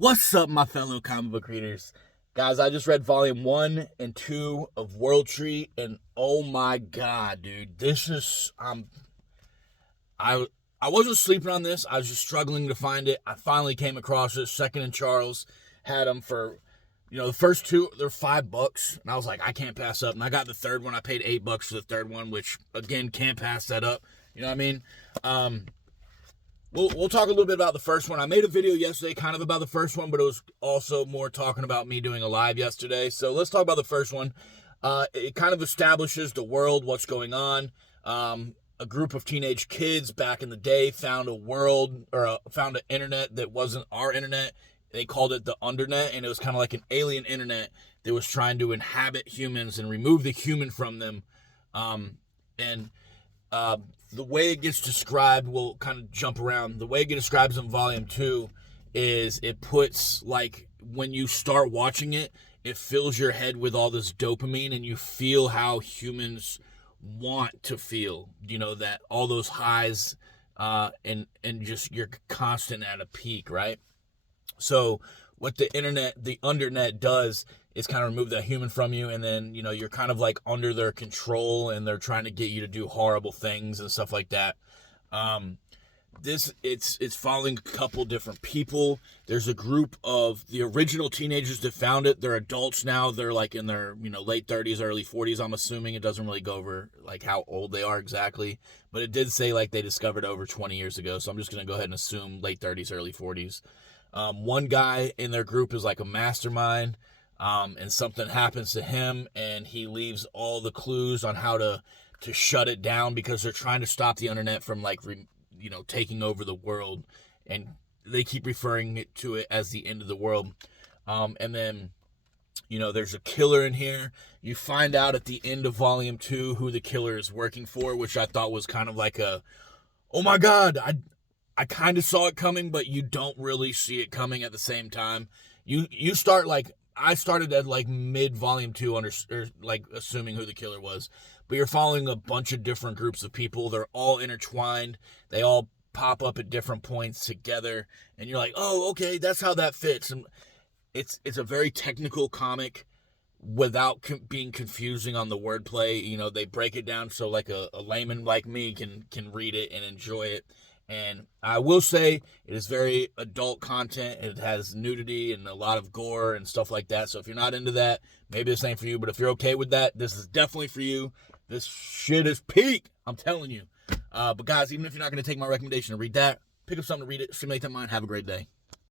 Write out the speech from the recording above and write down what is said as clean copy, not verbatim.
What's up, my fellow comic book readers? Guys, I just read volume 1 and 2 of World Tree, and oh my god, dude, this is I I wasn't sleeping on this. I was just struggling to find it. I finally came across it. Second and Charles had them for, the first two, they're $5, and I was like, I can't pass up. And I got the third one. I paid $8 for the third one, which again can't pass that up. You know what I mean? We'll talk a little bit about the first one. I made a video yesterday kind of about the first one, but it was also more talking about me doing a live yesterday. So let's talk about the first one. It kind of establishes the world, what's going on. A group of teenage kids back in the day found a world, or found an internet that wasn't our internet. They called it the Undernet, and it was kind of like an alien internet that was trying to inhabit humans and remove the human from them. And the way it gets described, we'll kind of jump around. The way it gets described in volume 2 is it puts, like, when you start watching it, it fills your head with all this dopamine, and you feel how humans want to feel, that all those highs, and just you're constant at a peak, right? So what the Undernet does is kind of remove that human from you, and then, you're kind of like under their control, and they're trying to get you to do horrible things and stuff like that. It's following a couple different people. There's a group of the original teenagers that found it. They're adults now. They're like in their, late 30s, early 40s, I'm assuming. It doesn't really go over like how old they are exactly, but it did say like they discovered over 20 years ago. So I'm just going to go ahead and assume late 30s, early 40s. One guy in their group is like a mastermind, and something happens to him, and he leaves all the clues on how to shut it down, because they're trying to stop the internet from taking over the world, and they keep referring to it as the end of the world. And then, there's a killer in here. You find out at the end of volume 2 who the killer is working for, which I thought was kind of like oh my god, I kind of saw it coming, but you don't really see it coming at the same time. You start I started at mid volume 2 assuming who the killer was, but you're following a bunch of different groups of people. They're all intertwined. They all pop up at different points together, and you're like, oh, okay, that's how that fits. And it's a very technical comic without being confusing on the wordplay. They break it down so like a layman like me can read it and enjoy it. And I will say it is very adult content. It has nudity and a lot of gore and stuff like that. So if you're not into that, maybe this ain't for you. But if you're okay with that, this is definitely for you. This shit is peak, I'm telling you. But guys, even if you're not going to take my recommendation to read that, pick up something to read it, stimulate that mind. Have a great day.